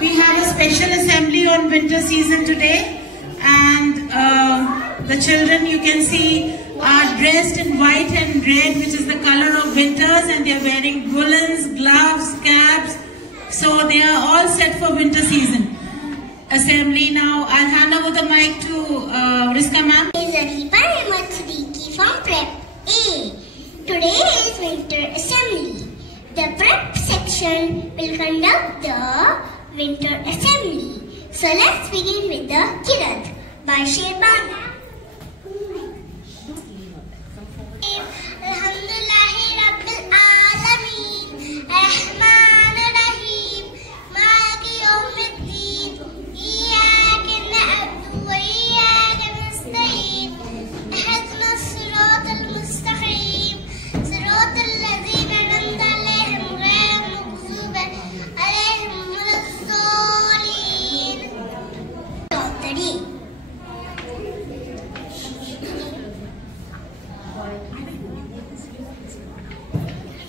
We have a special assembly on winter season today, and the children, you can see, are dressed in white and red, which is the color of winters, and they are wearing woolens, gloves, caps. So they are all set for winter season assembly. Now I'll hand over the mic to Riska ma'am. From Prep A. Today is winter assembly. The Prep section will conduct the winter assembly. So let's begin with the Kirat by Sherbana. Alhamdulillahi Rabbil Alameen, Rahman Rahim, Maliki Yawmiddin, Iyyaka na'budu wa iyyaka nasta'in, Ihdina as-siratal mustaqim, siratal ladzina an'amta alayhim ghayril maghdubi alayhim waladdallin.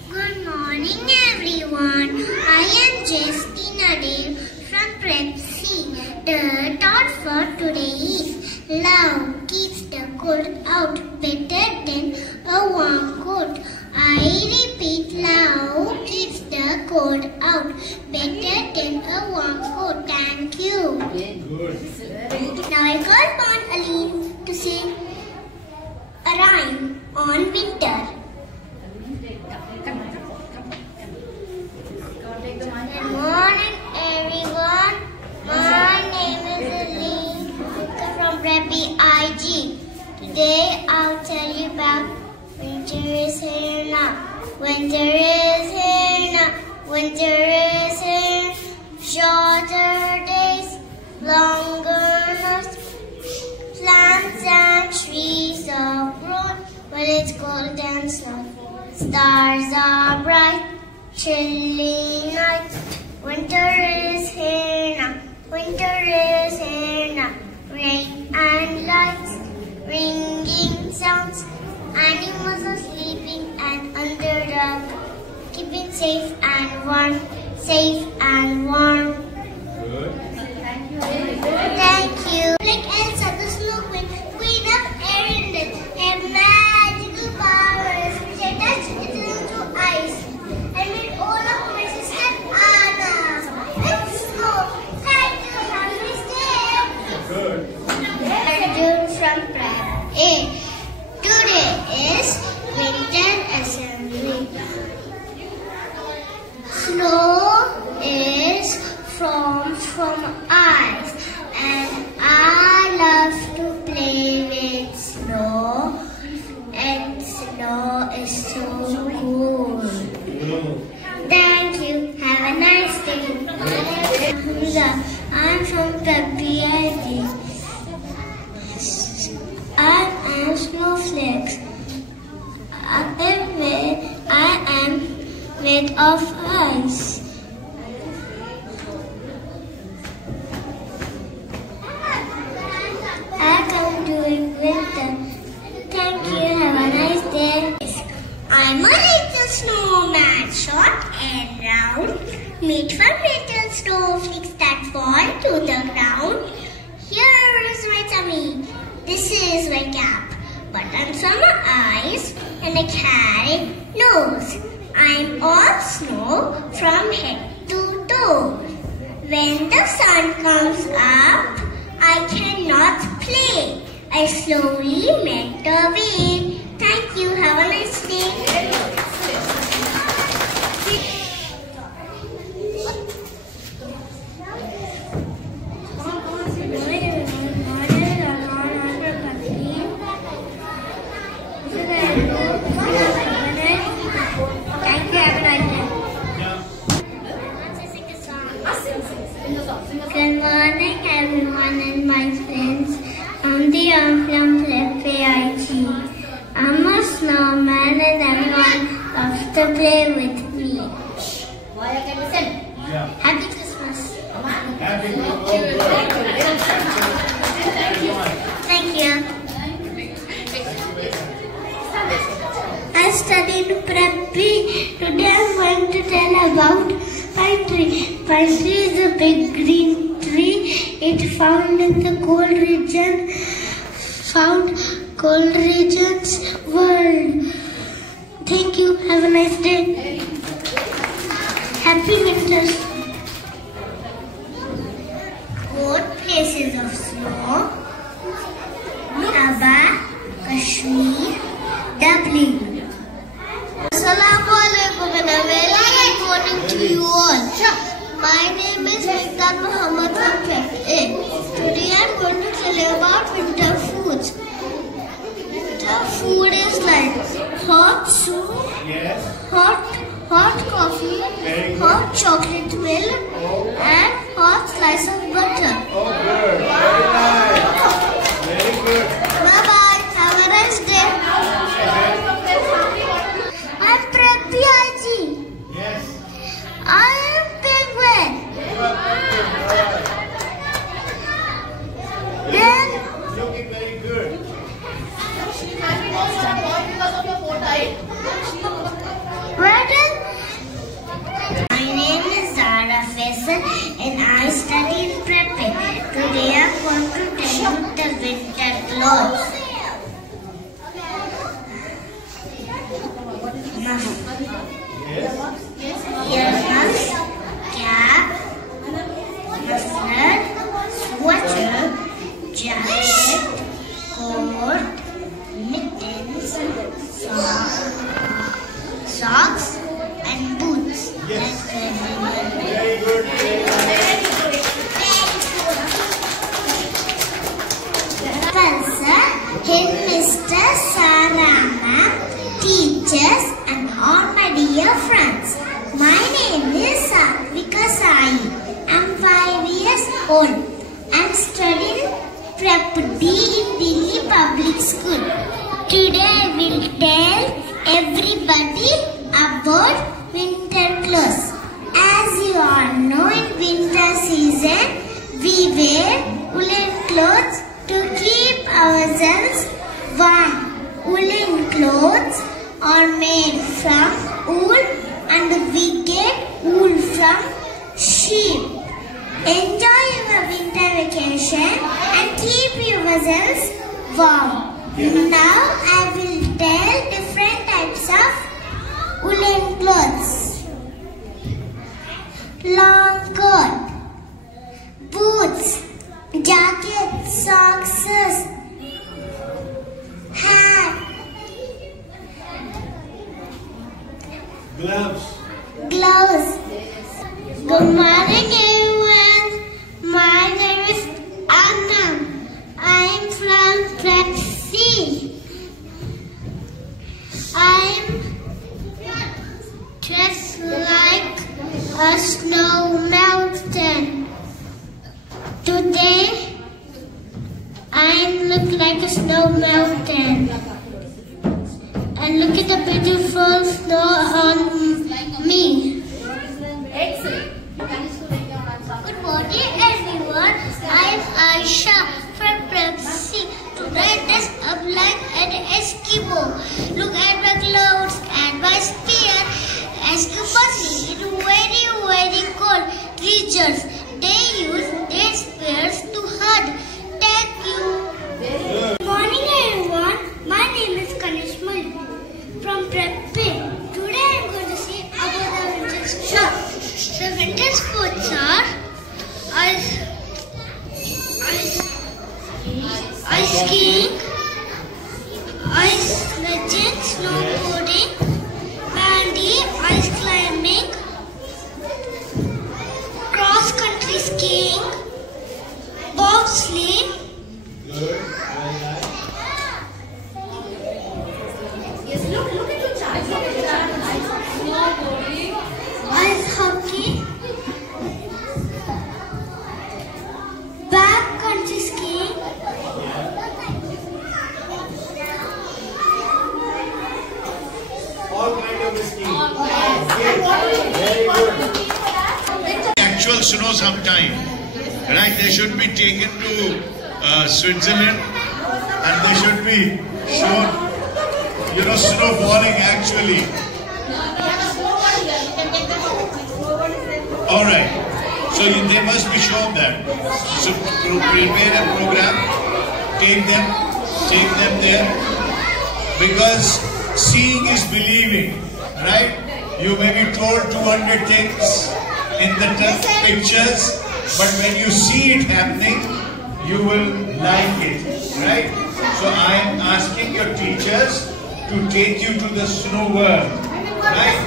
Good morning everyone. I am Justina Dave from Prep C. The thought for today is love keeps the cold out better than a warm coat. I repeat, love keeps the cold out better than a warm coat. Thank you. Now I call upon Aline to sing a rhyme on winter. Good morning everyone. My name is Aline from Prep IG. Today I'll tell you about winter is here now. Winter is here now. Winter is here. Shorter days, longer nights. Plants and trees are grown, but it's cold and snow. Stars are bright, chilly nights. Winter is here now. Winter is here now. Rain and lights, ringing sounds. Animals are sleeping and under the keeping safe and warm, safe and warm. Good. Thank you. Like Elsa, the snow queen of Arendelle, have magical powers which I touch it into ice. And with all of my sister Anna. Let's go. Thank you. Have a nice day. Good. Arjun from Prep A. Today is winter assembly. Snow is from ice, and I love to play with snow, and snow is so cool. Thank you. Have a nice day. I'm from Prep B. I am snowflakes. Everywhere I am made of ice. I come during winter. Thank you. Have a nice day. I'm a little snowman, short and round, made from little snowflakes that fall to the ground. Here is my tummy. This is my cap. Buttons on my eyes, and I carry nose. I'm all snow from head to toe. When the sun comes up, I cannot play. I slowly melt away. Thank you. Have a nice day. Good morning everyone and my friends. I'm from Prep AIG. I'm a snowman and everyone loves to play with me. Happy Christmas. Happy Christmas. Thank you. I studied Prep B. Today I'm going to tell about my Pine tree. Pine tree is a big green tree. It found in the cold regions world. Thank you. Have a nice day. Happy winters. 4 places of snow: Aba, Kashmir, Dublin. Assalamu alaikum and a very good morning to you all. My name is Mifta Muhammad from K.S.A. Today I am going to tell you about winter foods. Winter food is like hot soup, hot coffee, hot chocolate milk, and hot slice of butter. Oh, good. Very nice. Very good. Bye-bye. Have a nice day. I'm Preparatory. Yes. I am penguin. Then, Looking very good. where did... My name is Daratassalam and I study in Preparatory. Today I want to tell you the winter clothes. Earmuffs, cap, muffler, sweater, jacket, coat, mittens, socks, and boots. Yes. That's Very good. Professor, Headmister, Sarama, teachers, and all my dear friends. My name is K.S.A. I'm 5 years old. I'm studying Preparatory in Delhi Public School. Today I will tell everybody about winter clothes. As you all know, in winter season we wear woolen clothes to keep ourselves warm. Woolen clothes are made from wool and we get wool from sheep. Enjoy your winter vacation and keep yourselves warm. Now I will tell different types of woolen clothes. Long coat, boots, jacket, socks, hat, Gloves. gloves. Good morning everyone. My name is Anna. I am from Preparatory. I am dressed like a snow mountain. Today I look like a snow mountain. And look at the beautiful snow on me. Good morning everyone. I am Aisha from Preparatory. Today I dress up like an Eskimo. Look at my clothes and my spear. Eskimos live in very cold regions. They use their spears to hunt. Thank you. Good morning everyone. My name is Kanishmal from Preparatory. Today I am going to say about the winter sports. The winter sports are ice skiing, ice sledging, snowboarding, bandy, ice climbing, cross country skiing, bobsleigh. Good. Very nice. Ice hockey, backcountry skiing, All kind of skiing. Very good. Actual snow sometime, right? They should be taken to Switzerland and they should be shown, snow falling actually. Alright. So they must be shown that. So prepare a program, take them there. Because seeing is believing, right? You may be told 200 things in the pictures, but when you see it happening, you will like it, right? So I am asking your teachers to take you to the snow world, right?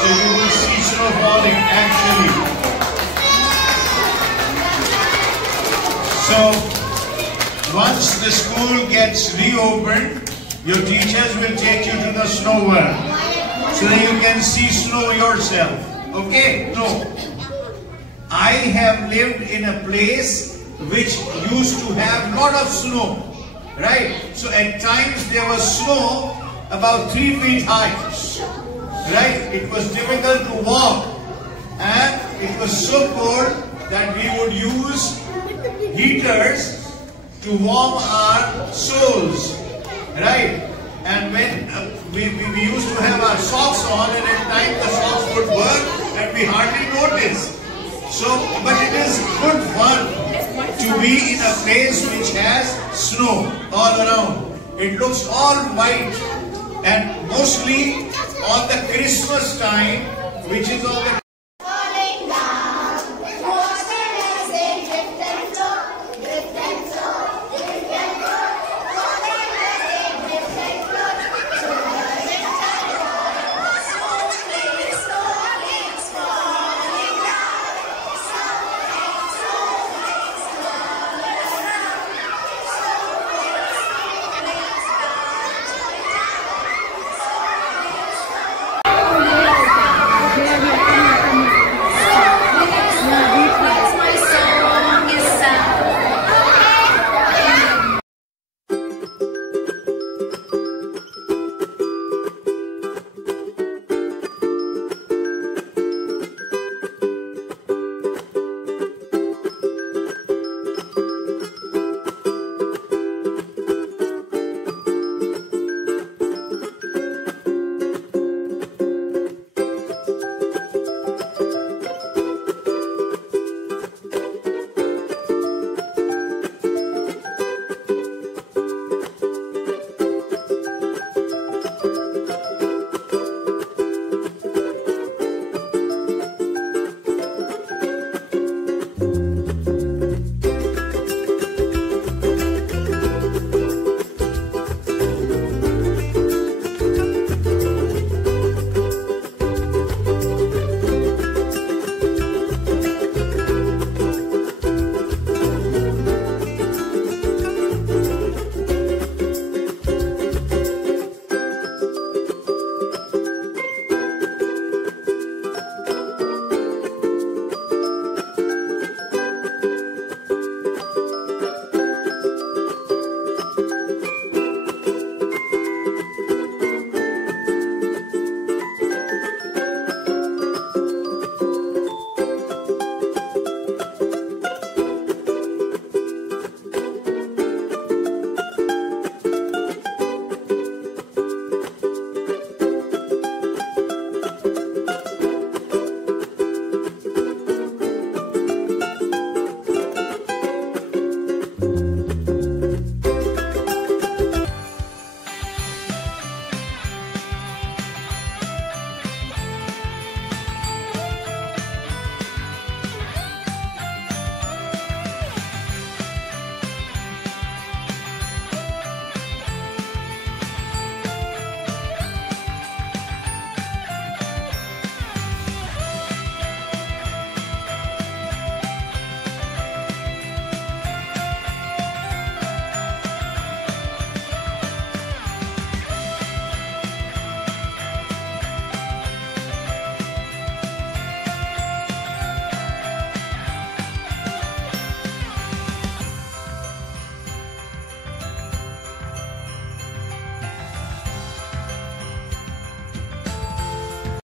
So you will see snow falling actually. So once the school gets reopened, your teachers will take you to the snow world so that you can see snow yourself. Okay? No. I have lived in a place which used to have lot of snow. Right? So at times there was snow about 3 feet high. Right? It was difficult to walk. And it was so cold that we would use heaters to warm our soles. Right? And when we used to have our socks on, and at times the socks would burn and we hardly noticed. So, but it is good fun to be in a place which has snow all around. It looks all white, and mostly on the Christmas time, which is on the